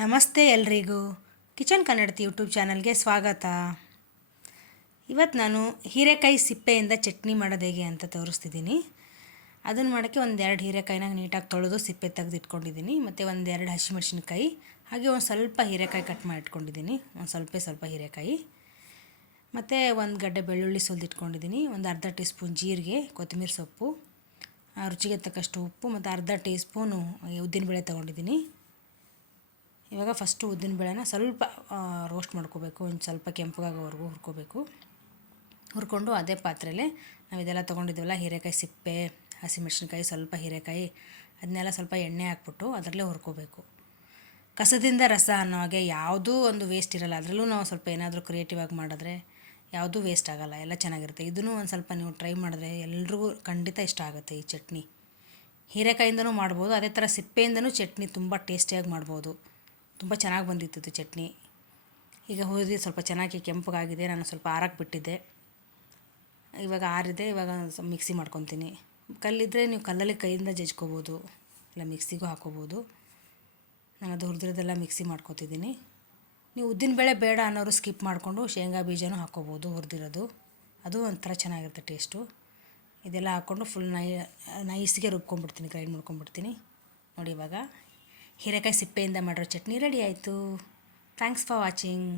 ನಮಸ್ತೆ ಎಲ್ರಿಗೂ ಕಿಚನ್ ಕನ್ನಡತಿ ಯೂಟ್ಯೂಬ್ ಚಾನಲ್ಗೆ ಸ್ವಾಗತ. ಇವತ್ತು ನಾನು ಹೀರೆಕಾಯಿ ಸಿಪ್ಪೆಯಿಂದ ಚಟ್ನಿ ಮಾಡೋದು ಹೇಗೆ ಅಂತ ತೋರಿಸ್ತಿದ್ದೀನಿ. ಅದನ್ನು ಮಾಡೋಕ್ಕೆ ಒಂದೆರಡು ಹೀರೆಕಾಯಿನ ನೀಟಾಗಿ ತೊಳೆದು ಸಿಪ್ಪೆ ತೆಗೆದಿಟ್ಕೊಂಡಿದ್ದೀನಿ. ಮತ್ತು ಒಂದೆರಡು ಹಸಿಮೆಣಸಿನ್ಕಾಯಿ, ಹಾಗೆ ಒಂದು ಸ್ವಲ್ಪ ಹೀರೆಕಾಯಿ ಕಟ್ ಮಾಡಿ ಇಟ್ಕೊಂಡಿದ್ದೀನಿ. ಒಂದು ಸ್ವಲ್ಪ ಹೀರೆಕಾಯಿ, ಮತ್ತು ಒಂದು ಗಡ್ಡೆ ಬೆಳ್ಳುಳ್ಳಿ ಸುಲಿದಿಟ್ಕೊಂಡಿದ್ದೀನಿ. ಒಂದು ಅರ್ಧ ಟೀ ಸ್ಪೂನ್ ಜೀರಿಗೆ, ಕೊತ್ತಂಬರಿ ಸೊಪ್ಪು, ರುಚಿಗೆ ತಕ್ಕಷ್ಟು ಉಪ್ಪು, ಮತ್ತು ಅರ್ಧ ಟೀ ಸ್ಪೂನು ಉದ್ದಿನಬೇಳೆ ತೊಗೊಂಡಿದ್ದೀನಿ. ಇವಾಗ ಫಸ್ಟು ಉದ್ದಿನಬೇಳೆನ ಸ್ವಲ್ಪ ರೋಸ್ಟ್ ಮಾಡ್ಕೋಬೇಕು. ಒಂದು ಸ್ವಲ್ಪ ಕೆಂಪಗಾಗೋವರೆಗೂ ಹುರ್ಕೋಬೇಕು. ಹುರ್ಕೊಂಡು ಅದೇ ಪಾತ್ರೆಯಲ್ಲಿ ನಾವು ಇದೆಲ್ಲ ತೊಗೊಂಡಿದ್ದೀವಲ್ಲ, ಹೀರೆಕಾಯಿ ಸಿಪ್ಪೆ, ಹಸಿಮೆಣಸಿನ್ಕಾಯಿ, ಸ್ವಲ್ಪ ಹೀರೆಕಾಯಿ, ಅದನ್ನೆಲ್ಲ ಸ್ವಲ್ಪ ಎಣ್ಣೆ ಹಾಕ್ಬಿಟ್ಟು ಅದರಲ್ಲೇ ಹುರ್ಕೋಬೇಕು. ಕಸದಿಂದ ರಸ ಅನ್ನೋ ಹಾಗೆ ಯಾವುದೂ ಒಂದು ವೇಸ್ಟ್ ಇರಲ್ಲ. ಅದರಲ್ಲೂ ನಾವು ಸ್ವಲ್ಪ ಏನಾದರೂ ಕ್ರಿಯೇಟಿವ್ ಆಗಿ ಮಾಡಿದ್ರೆ ಯಾವುದೂ ವೇಸ್ಟ್ ಆಗೋಲ್ಲ, ಎಲ್ಲ ಚೆನ್ನಾಗಿರುತ್ತೆ. ಇದನ್ನು ಒಂದು ಸ್ವಲ್ಪ ನೀವು ಟ್ರೈ ಮಾಡಿದ್ರೆ ಎಲ್ರಿಗೂ ಖಂಡಿತ ಇಷ್ಟ ಆಗುತ್ತೆ ಈ ಚಟ್ನಿ. ಹೀರೆಕಾಯಿಂದನೂ ಮಾಡ್ಬೋದು, ಅದೇ ಥರ ಸಿಪ್ಪೆಯಿಂದನೂ ಚಟ್ನಿ ತುಂಬ ಟೇಸ್ಟಿಯಾಗಿ ಮಾಡ್ಬೋದು. ತುಂಬ ಚೆನ್ನಾಗಿ ಬಂದಿತ್ತು ಚಟ್ನಿ. ಈಗ ಹುರಿದು ಸ್ವಲ್ಪ ಚೆನ್ನಾಗಿ ಕೆಂಪಗಾಗಿದೆ. ನಾನು ಸ್ವಲ್ಪ ಆರಕ್ಕೆ ಬಿಟ್ಟಿದ್ದೆ, ಇವಾಗ ಆರಿದೆ. ಇವಾಗ ಮಿಕ್ಸಿ ಮಾಡ್ಕೊತೀನಿ. ಕಲ್ಲಿದ್ದರೆ ನೀವು ಕಲ್ಲಲ್ಲಿ ಕೈಯಿಂದ ಜಜ್ಕೋಬೋದು, ಇಲ್ಲ ಮಿಕ್ಸಿಗೂ ಹಾಕೋಬೋದು. ನಾನು ಅದು ಹುರಿದಿರೋದೆಲ್ಲ ಮಿಕ್ಸಿ ಮಾಡ್ಕೊತಿದ್ದೀನಿ. ನೀವು ಉದ್ದಿನಬೇಳೆ ಬೇಡ ಅನ್ನೋರು ಸ್ಕಿಪ್ ಮಾಡಿಕೊಂಡು ಶೇಂಗಾ ಬೀಜನೂ ಹಾಕ್ಕೋಬೋದು ಹುರಿದಿರೋದು, ಅದು ಒಂಥರ ಚೆನ್ನಾಗಿರುತ್ತೆ ಟೇಸ್ಟು. ಇದೆಲ್ಲ ಹಾಕ್ಕೊಂಡು ಫುಲ್ ನೈಸ್ಗೆ ರುಬ್ಕೊಂಡ್ಬಿಡ್ತೀನಿ, ಗ್ರೈಂಡ್ ಮಾಡ್ಕೊಂಡ್ಬಿಡ್ತೀನಿ. ನೋಡಿ, ಇವಾಗ ಹೀರೆಕಾಯಿ ಸಿಪ್ಪೆಯಿಂದ ಮಾಡಿರೋ ಚಟ್ನಿ ರೆಡಿ ಆಯಿತು. Thanks for watching.